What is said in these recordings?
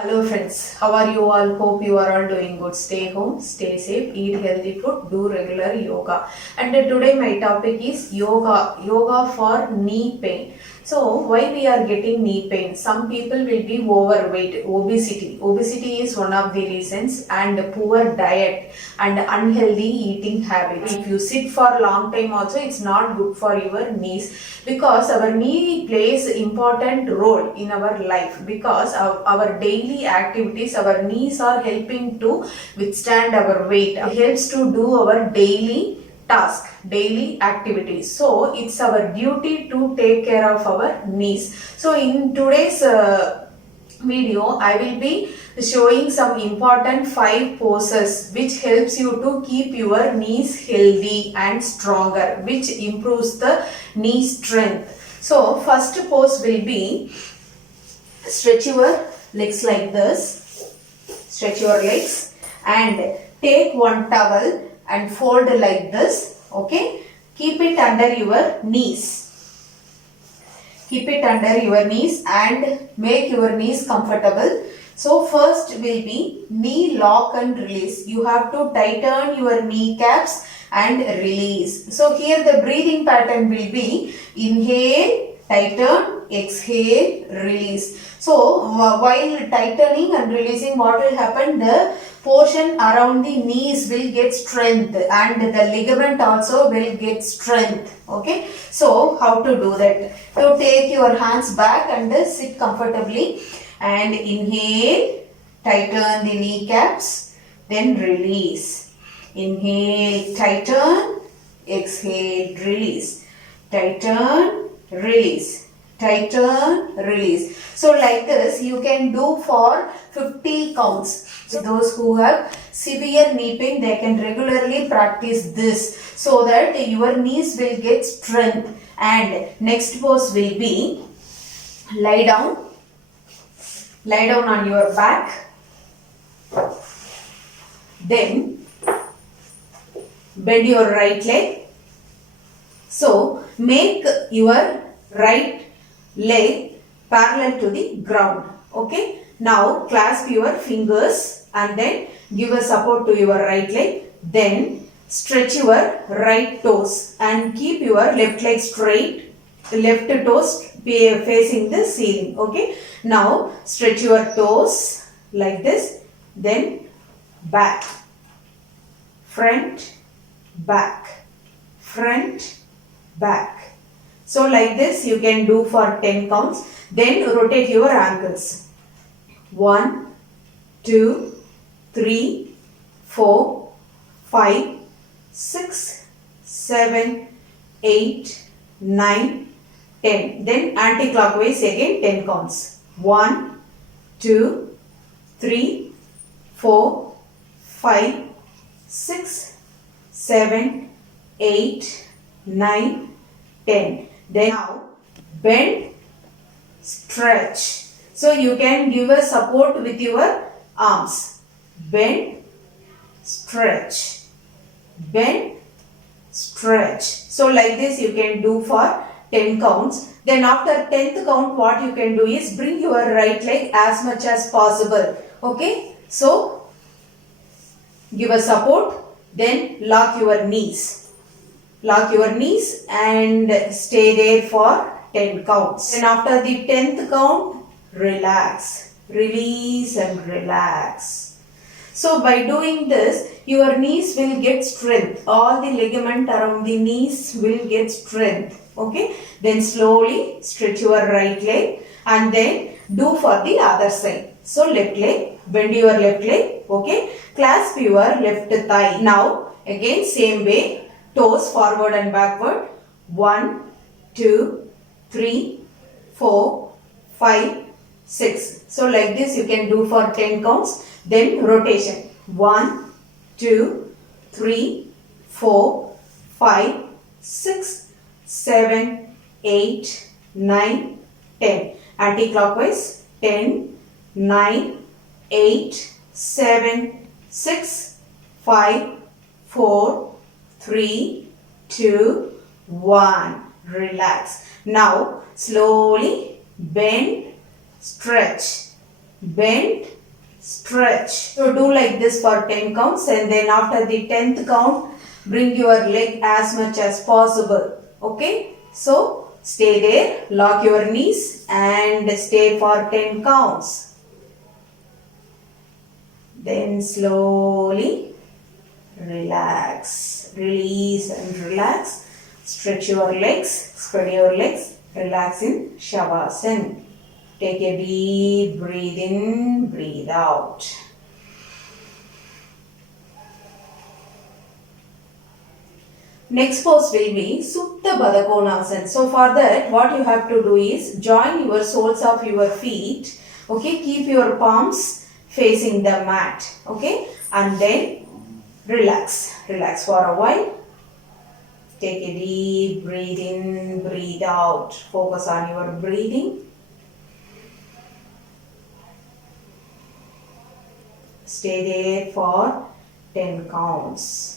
Hello friends, how are you all? Hope you are all doing good. Stay home, stay safe, eat healthy food, do regular yoga. And today my topic is yoga for knee pain. So why we are getting knee pain? Some people will be overweight, obesity. Obesity is one of the reasons, and poor diet and unhealthy eating habits. If you sit for a long time also, it's not good for your knees, because our knee plays important role in our life, because of our daily activities. Our knees are helping to withstand our weight. It helps to do our daily activities. So it's our duty to take care of our knees. So in today's video, I will be showing some important 5 poses which helps you to keep your knees healthy and stronger, which improves the knee strength. So first pose will be stretch your legs like this. Stretch your legs and take one towel and fold like this. Okay, keep it under your knees. Keep it under your knees and make your knees comfortable. So first will be knee lock and release. You have to tighten your kneecaps and release. So here the breathing pattern will be inhale, tighten, exhale, release. So while tightening and releasing, what will happen? The portion around the knees will get strength and the ligament also will get strength. Okay, so how to do that? So take your hands back and sit comfortably and inhale, tighten the kneecaps, then release. Inhale, tighten, exhale, release. Tighten, release. Tighten, release. So like this you can do for 50 counts. So those who have severe knee pain, they can regularly practice this so that your knees will get strength. And next pose will be lie down. Lie down on your back. Then bend your right leg. So make your right leg parallel to the ground. Okay. Now clasp your fingers and then give a support to your right leg. Then stretch your right toes and keep your left leg straight. Left toes facing the ceiling. Okay. Now stretch your toes like this. Then back, front, back, front, back. So like this you can do for 10 counts. Then rotate your ankles. 1, 2, 3, 4, 5, 6, 7, 8, 9, 10. Then anti-clockwise again 10 counts. 1, 2, 3, 4, 5, 6, 7, 8, 9, 10. Then now bend, stretch. So you can give a support with your arms. Bend, stretch. Bend, stretch. So like this you can do for 10 counts. Then after 10th count, what you can do is bring your right leg as much as possible. Okay. So give a support. Then lock your knees. Lock your knees and stay there for 10 counts. And after the 10th count, relax, release and relax. So by doing this, your knees will get strength. All the ligament around the knees will get strength. Okay. Then slowly stretch your right leg and then do for the other side. So left leg, bend your left leg. Okay. Clasp your left thigh. Now again same way, toes forward and backward. 1, 2, 3, 4, 5, 6. So like this you can do for 10 counts. Then rotation. 1, 2, 3, 4, 5, 6, 7, 8, 9, 10. Anti-clockwise. 10, 9, 8, 7, 6, 5, 4, 3, 2, 1. Relax. Now slowly bend, stretch, bend, stretch. So do like this for 10 counts, and then after the 10th count, bring your leg as much as possible. Okay? So stay there, lock your knees and stay for 10 counts. Then slowly relax, release and relax. Stretch your legs, spread your legs, relax in Shavasana. Take a deep breathe in, breathe out. Next pose will be Supta Baddha Konasana. So for that, what you have to do is join your soles of your feet. Okay, keep your palms facing the mat. Okay, and then relax. Relax for a while. Take a deep breathe in, breathe out. Focus on your breathing. Stay there for 10 counts.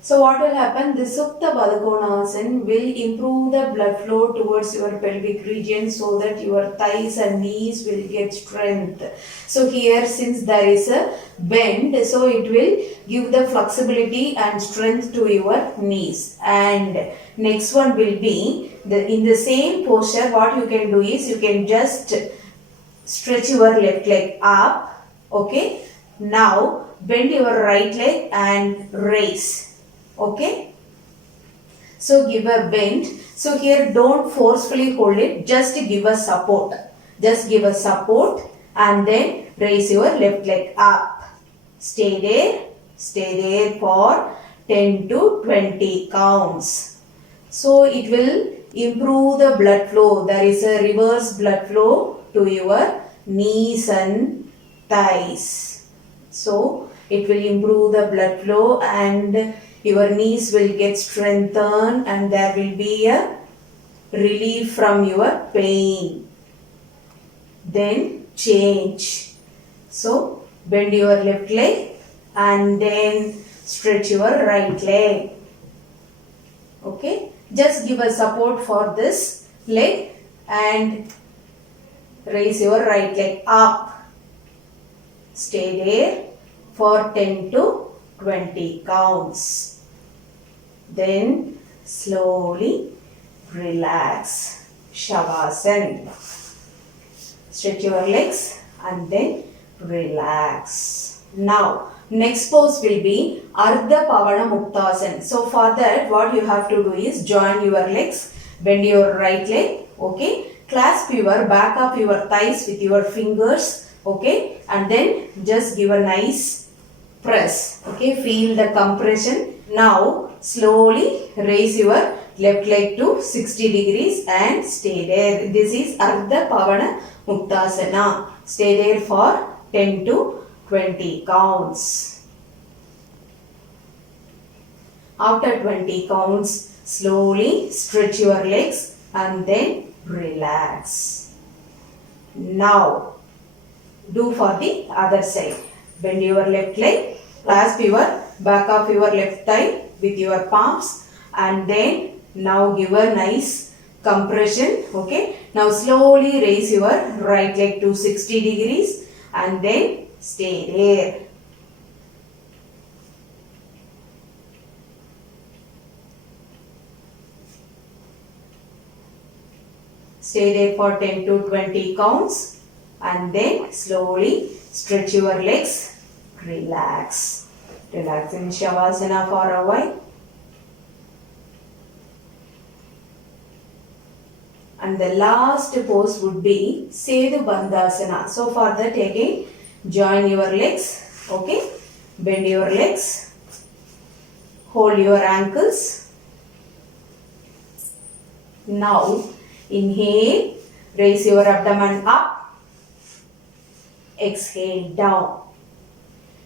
So what will happen? The Supta Baddha Konasana will improve the blood flow towards your pelvic region so that your thighs and knees will get strength. So here, since there is a bend, so it will give the flexibility and strength to your knees. And next one will be, in the same posture, what you can do is, you can just stretch your left leg up. Okay. Now bend your right leg and raise. Okay, so give a bend. So here don't forcefully hold it, just give a support. Just give a support and then raise your left leg up. Stay there for 10 to 20 counts. So it will improve the blood flow. There is a reverse blood flow to your knees and thighs. So it will improve the blood flow and your knees will get strengthened and there will be a relief from your pain. Then change. So bend your left leg and then stretch your right leg. Okay, just give a support for this leg and raise your right leg up. Stay there for 10 to 20 counts. Then slowly relax. Shavasana. Stretch your legs and then relax. Now next pose will be Ardha Pavana Muktasana. So for that, what you have to do is join your legs, bend your right leg. Okay, clasp your back of your thighs with your fingers. Okay, and then just give a nice press. Okay, feel the compression. Now slowly raise your left leg to 60 degrees and stay there. This is Ardha Pavana Muktasana. Stay there for 10 to 20 counts. After 20 counts, slowly stretch your legs and then relax. Now do for the other side. Bend your left leg, clasp your back of your left thigh with your palms and then now give a nice compression. Okay, now slowly raise your right leg to 60 degrees and then stay there. Stay there for 10 to 20 counts and then slowly stretch your legs. Relax. Relax in Shavasana for a while. And the last pose would be Sedu Bandhasana. So for that again, join your legs. Okay. Bend your legs. Hold your ankles. Now inhale. Raise your abdomen up. Exhale down.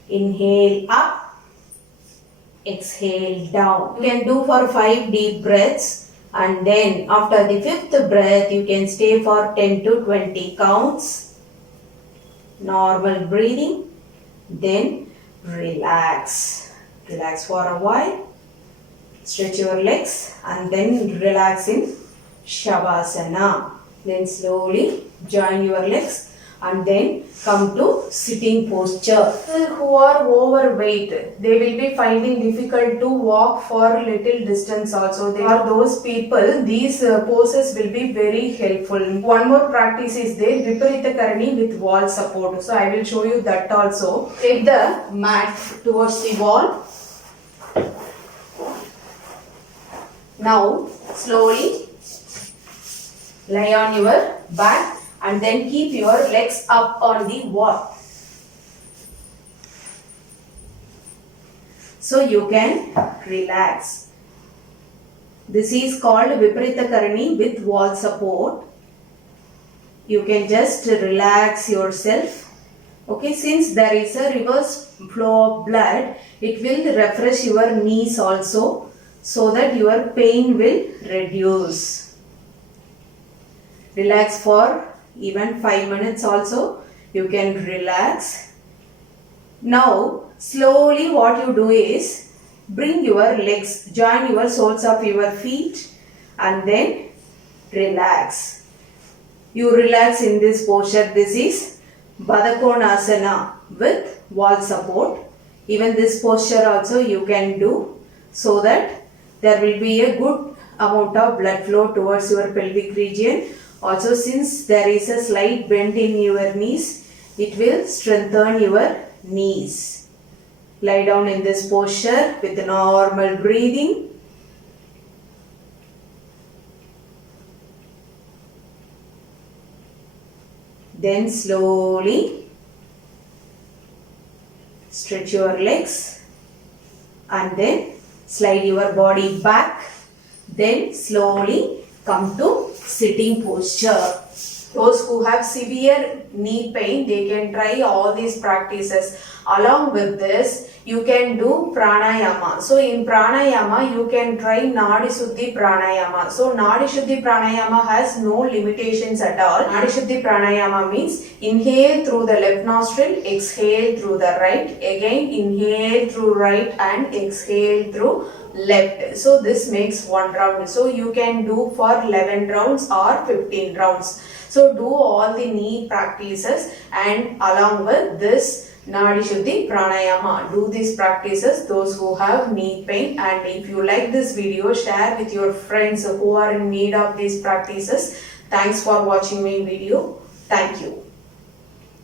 Inhale up. Exhale down. You can do for 5 deep breaths and then after the 5th breath you can stay for 10 to 20 counts. Normal breathing. Then relax. Relax for a while. Stretch your legs and then relax in Shavasana. Then slowly join your legs and then come to sitting posture. People who are overweight, they will be finding difficult to walk for little distance also. They are those people, these poses will be very helpful. One more practice is there, Viparita Karani with wall support. So I will show you that also. Take the mat towards the wall. Now slowly lie on your back and then keep your legs up on the wall. So you can relax. This is called Viparita Karani with wall support. You can just relax yourself. Okay, since there is a reverse flow of blood, it will refresh your knees also so that your pain will reduce. Relax for even 5 minutes also. You can relax. Now slowly what you do is bring your legs, join your soles of your feet and then relax. You relax in this posture. This is Badakonasana with wall support. Even this posture also you can do so that there will be a good amount of blood flow towards your pelvic region. Also, since there is a slight bend in your knees, it will strengthen your knees. Lie down in this posture with normal breathing. Then slowly stretch your legs and then slide your body back. Then slowly come to sitting posture. Those who have severe knee pain, they can try all these practices. Along with this, you can do pranayama. So in pranayama, you can try Nadi Shuddhi pranayama. So Nadi Shuddhi pranayama has no limitations at all. Nadi Shuddhi pranayama means inhale through the left nostril, exhale through the right. Again, inhale through right and exhale through left. So this makes 1 round. So you can do for 11 rounds or 15 rounds. So do all the knee practices and along with this Nadi Shuddhi pranayama. Do these practices, those who have knee pain. And if you like this video, share with your friends who are in need of these practices. Thanks for watching my video. Thank you.